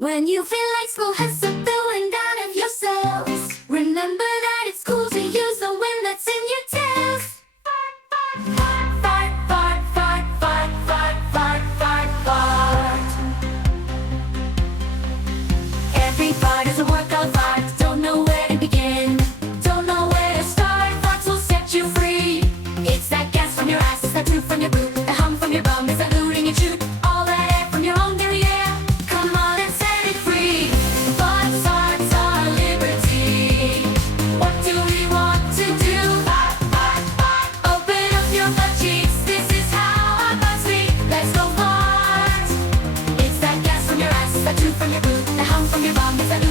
When you feel like school has spilling out of your cells, remember that it's cool to use the wind that's in your tails. Fart, fart, fart, fart, fart, fart, fart, fart, fart. Every fart is a work of art. Don't know where to begin, don't know where to start. Farts will set you free. It's that gas from your ass, it's that toot from your boot, the hum from your bum, it's that hooting you shoot. All that air from your own daily air. Come on and set it free. Farts, farts are liberty. What do we want to do? Fart, fart, fart. Open up your butt cheeks. This is how our butts speak. Let's go fart. It's that gas from your ass, it's that toot from your boot, the hum from your bum, it's that